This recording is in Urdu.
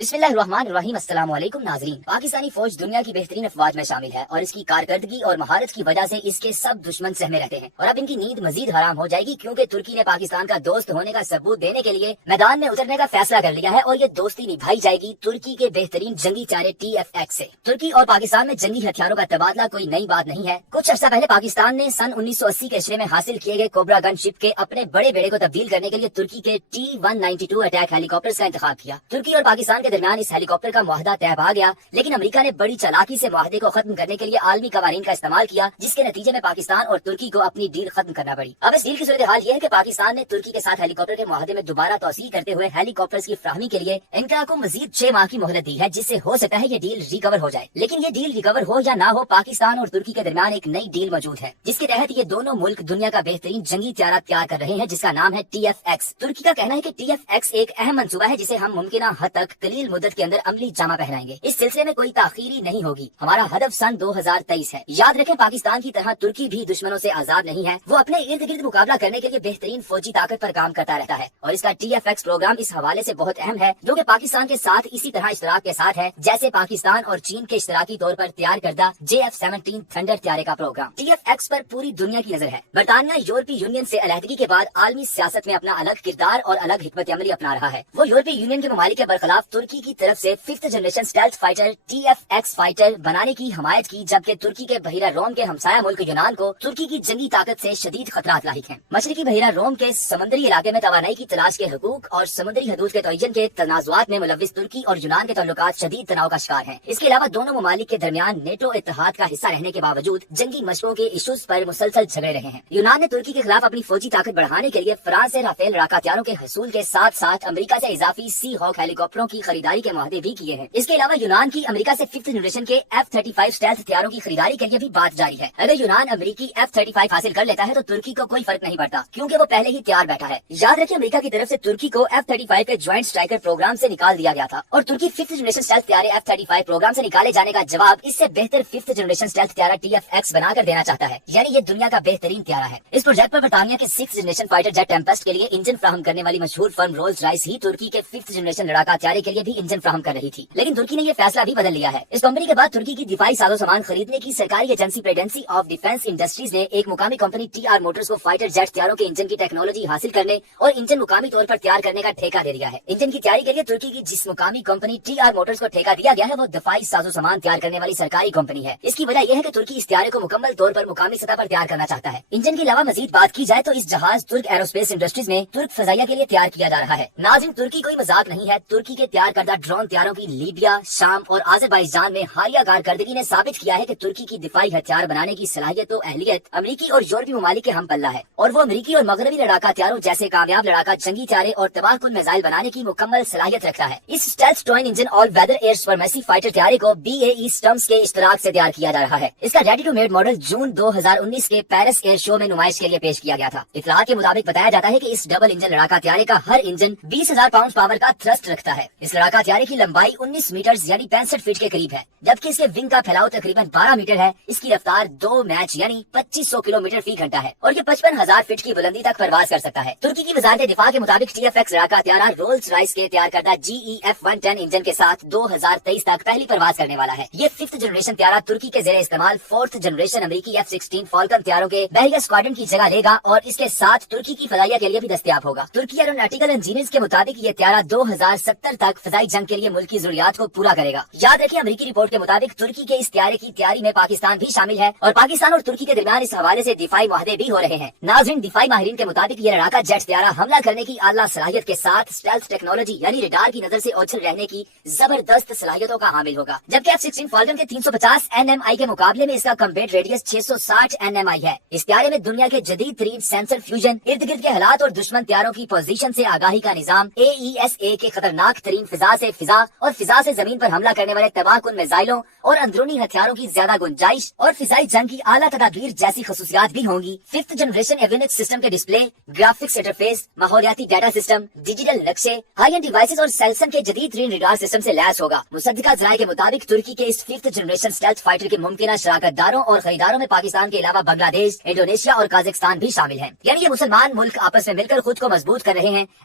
بسم اللہ الرحمن الرحیم۔ السلام علیکم ناظرین۔ پاکستانی فوج دنیا کی بہترین افواج میں شامل ہے اور اس کی کارکردگی اور مہارت کی وجہ سے اس کے سب دشمن سہمے رہتے ہیں، اور اب ان کی نیند مزید حرام ہو جائے گی کیونکہ ترکی نے پاکستان کا دوست ہونے کا ثبوت دینے کے لیے میدان میں اترنے کا فیصلہ کر لیا ہے، اور یہ دوستی نبھائی جائے گی ترکی کے بہترین جنگی چارے TFX سے۔ ترکی اور پاکستان میں جنگی ہتھیاروں کا تبادلہ کوئی نئی بات نہیں ہے۔ کچھ عرصہ پہلے پاکستان نے سن 1980 کے عشرے میں حاصل کیے گئے کوبرا گن شپ کے اپنے بڑے بیڑے کو تبدیل کرنے کے لیے ترکی کے T-192 اٹیک ہیلی کاپٹر کا انتخاب کیا۔ ترکی اور پاکستان کے درمیان اس ہیلی کاپٹر کا معاہدہ طے پا گیا، لیکن امریکہ نے بڑی چالاکی سے معاہدے کو ختم کرنے کے لیے عالمی قوانین کا استعمال کیا، جس کے نتیجے میں پاکستان اور ترکی کو اپنی ڈیل ختم کرنا پڑی۔ اب اس ڈیل کی صورتحال یہ ہے کہ پاکستان نے ترکی کے ساتھ ہیلی کاپٹر کے معاہدے میں دوبارہ توسیع کرتے ہوئے ہیلی کاپٹرز کی فراہمی کے لیے انکرا کو مزید 6 ماہ کی مہلت دی ہے، جس سے ہو سکتا ہے یہ ڈیل ریکور ہو جائے۔ لیکن یہ ڈیل ریکور ہو یا نہ ہو، پاکستان اور ترکی کے درمیان ایک نئی ڈیل موجود ہے، جس کے تحت یہ دونوں ملک دنیا کا بہترین جنگی طیارہ تیار کر رہے ہیں، جس کا نام ہے TFX۔ ترکی کا کہنا ہے کہ TFX ایک اہم منصوبہ ہے جسے ہم ممکنہ حد تک قلیل مدت کے اندر عملی جامہ پہنائیں گے۔ اس سلسلے میں کوئی تاخیری نہیں ہوگی۔ ہمارا ہدف سن 2023 ہے۔ یاد رکھیں، پاکستان کی طرح ترکی بھی دشمنوں سے آزاد نہیں ہے، وہ اپنے ارد گرد مقابلہ کرنے کے لیے بہترین فوجی طاقت پر کام کرتا رہتا ہے، اور اس کا TFX پروگرام اس حوالے سے بہت اہم ہے، جو کہ پاکستان کے ساتھ اسی طرح اشتراک کے ساتھ ہے جیسے پاکستان اور چین کے اشتراکی طور پر تیار کردہ JF-17 تھنڈر طیارے کا پروگرام۔ TFX پر پوری دنیا کی نظر ہے۔ برطانیہ یورپی یونین سے علیحدگی کے بعد عالمی سیاست میں اپنا الگ کردار اور الگ حکمت عملی اپنا رہا ہے۔ وہ یورپی یونین کے ممالک کے برخلاف ترکی کی طرف سے 5th generation stealth fighter TFX fighter بنانے کی حمایت کی، جبکہ ترکی کے بحیرہ روم کے ہمسایہ ملک یونان کو ترکی کی جنگی طاقت سے شدید خطرات لاحق ہیں۔ مشرقی بحیرہ روم کے سمندری علاقے میں توانائی کی تلاش کے حقوق اور سمندری حدود کے تعین کے تنازعات میں ملوث ترکی اور یونان کے تعلقات شدید تناؤ کا شکار ہیں۔ اس کے علاوہ دونوں ممالک کے درمیان نیٹو اتحاد کا حصہ رہنے کے باوجود جنگی مشقوں کے ایشوز پر مسلسل جھگڑے رہے ہیں۔ یونان نے ترکی کے خلاف اپنی فوجی طاقت بڑھانے کے لیے فرانس سے رافیل لڑاکا ہتھیاروں کے حصول کے ساتھ ساتھ امریکہ سے اضافی سی ہاک ہیلی کاپٹروں کی خریداری کے معاہدے بھی کیے ہیں۔ اس کے علاوہ یونان کی امریکہ سے 5th جنریشن کے F-35 اسٹیلتھ ہتھیاروں کی خریداری کے لیے بھی بات جاری ہے۔ اگر یونان امریکی F-35 حاصل کر لیتا ہے تو ترکی کو کوئی فرق نہیں پڑتا، کیونکہ وہ پہلے ہی تیار بیٹھا ہے۔ یاد رکھیں، امریکہ کی طرف سے ترکی کو F-35 کے جوائنٹ اسٹرائکر پروگرام سے نکال دیا گیا تھا، اور ترکی 5th جنریشن اسٹیلتھ طیارے F-35 پروگرام سے نکالے جانے کا جواب اس سے بہتر 5th جنریشن اسٹیلتھ طیارہ TFX بنا کر دینا چاہتا ہے، یعنی یہ دنیا کا بہترین طیارہ ہے۔ اس پروجیکٹ پر برطانیہ کے 6th جنریشن فائٹر جیٹ ٹیمپسٹ کے لیے انجن فراہم کرنے والی مشہور فرم رولز رائس ہی ترکی کے 5th جنریشن لڑاکا ہتھیارے کے لیے بھی انجن فراہم کر رہی تھی، لیکن ترکی نے یہ فیصلہ بھی بدل لیا ہے۔ اس کمپنی کے بعد ترکی کی دفاعی ساز و سامان خریدنے کی سرکاری ایجنسی پریڈنسی آف ڈیفنس انڈسٹریز نے ایک مقامی کمپنی TR موٹرز کو فائٹر جیٹ طیاروں کے انجن کی ٹیکنالوجی حاصل کرنے اور انجن مقامی طور پر تیار کرنے کا ٹھیکہ دے دیا ہے۔ انجن کی تیاری کے لیے ترکی کی جس مقامی کمپنی TR موٹرز کو ٹھیکہ دیا گیا ہے، وہ دفاعی ساز و سامان تیار کرنے والی سرکاری کمپنی ہے۔ اس کی وجہ یہ ہے کہ ترکی اس طیارے کو مکمل طور پر مقامی سطح پر تیار کرنا چاہتا ہے۔ انجن کے علاوہ مزید بات کی جائے تو اس جہاز ترک ایروسپیس انڈسٹریز میں ترک فضائیہ کے لیے تیار کیا جا رہا ہے۔ ناظرین، ترکی کوئی مذاق نہیں ہے۔ ترکی کے تیار کردہ ڈرون طیاروں کی لیبیا، شام اور آذربائیجان میں حالیہ کارکردگی نے ثابت کیا ہے کہ ترکی کی دفاعی ہتھیار بنانے کی صلاحیت و اہلیت امریکی اور یورپی ممالک کے ہم پلہ ہے، اور وہ امریکی اور مغربی لڑاکا ہتھیاروں جیسے کامیاب لڑاکا جنگی طیارے اور تباہ کن میزائل بنانے کی مکمل صلاحیت رکھتا ہے۔ اس اسٹیلتھ ٹوائن انجن آل ویدر ایئر سپرمیسی فائٹر طیارے کو BAE سٹمز کے اشتراک سے تیار کیا جا رہا ہے۔ اس کا ریڈی ٹو میڈ ماڈل جون 2019 کے پیرس ایئر شو میں نمائش کے لیے پیش کیا گیا تھا۔ اطلاعات کے مطابق بتایا جاتا ہے کہ اس ڈبل انجن لڑاکا ہتھیارے کا ہر انجن 20,000 پاؤنڈ پاور کا تھرسٹ رکھتا ہے۔ اس لڑاکا ہتھیارے کی لمبائی 19 میٹر یعنی 65 فٹ کے قریب ہے، جبکہ اس کے ونگ کا پھیلاؤ تقریباً 12 میٹر ہے۔ اس کی رفتار 2 میچ یعنی 2500 کلومیٹر فی گھنٹہ ہے، اور یہ 55,000 فٹ کی بلندی تک پرواز کر سکتا ہے۔ ترکی کی وزارت دفاع کے مطابق TFX لڑاکا ہتھیارہ رولز رائس کے تیار کردہ GE-F-110 انجن کے ساتھ 2023 تک پہلی پرواز کرنے والا ہے۔ یہ 5th جنریشن طیارہ ترکی کے زیر استعمال 4th جنریشن امریکی F-16 فالکن طیاروں کے بحریہ اسکواڈرن کی جگہ لے گا، اور اس کے ساتھ ترکی کی فضائیہ کے لیے بھی دستیاب ہوگا۔ ترکی ایروناٹیکل انجینئرز کے مطابق یہ طیارہ 2070 تک فضائی جنگ کے لیے ملکی ضروریات کو پورا کرے گا۔ یاد رکھیں، امریکی رپورٹ کے مطابق ترکی کے اس طیارے کی تیاری میں پاکستان بھی شامل ہے، اور پاکستان اور ترکی کے درمیان اس حوالے سے دفاعی معاہدے بھی ہو رہے ہیں۔ ناظرین، دفاعی ماہرین کے مطابق یہ لڑاکا جیٹ طیارہ حملہ کرنے کی اعلیٰ صلاحیت کے ساتھ اسٹیلتھ ٹیکنالوجی یعنی ریڈار کی نظر سے اوجھل رہنے کی زبردست صلاحیتوں کا حامل ہوگا، جبکہ F-16 فالکن کے 350 NMI کے مقابلے میں اس کا کمبیٹ ریڈیس 660 NMI ہے۔ اس طیارے میں دنیا کے جدید ترین سینسر فیوژن، ارد گرد کے حالات اور دشمن طیاروں کی پوزیشن سے آگاہی کا نظام، AESA کے خطرناک ترین فضا سے فضا اور فضا سے زمین پر حملہ کرنے والے تباہ کن میزائلوں اور اندرونی ہتھیاروں کی زیادہ گنجائش اور فضائی جنگ کی اعلیٰ تدابیر جیسی خصوصیات بھی ہوں گی۔ 5th جنریشن ایوینکس سسٹم کے ڈسپلے، گرافکس انٹرفیس، ماحولیاتی ڈیٹا سسٹم، ڈیجیٹل نقشے، ہائی اینڈ ڈیوائسز اور سیلسن کے جدید ترین ریڈار سسٹم سے لیس ہوگا۔ مصدقہ ذرائع کے مطابق ترکی کے اس 5th جنریشن اسٹیلتھ فائٹر کے ممکنہ شراکت داروں اور خریداروں میں پاکستان کے علاوہ بنگلہ دیش، انڈونیشیا اور قازقستان بھی شامل ہیں، یعنی یہ مسلمان ملک آپس میں مل کر خود کو مضبوط کر رہے ہیں،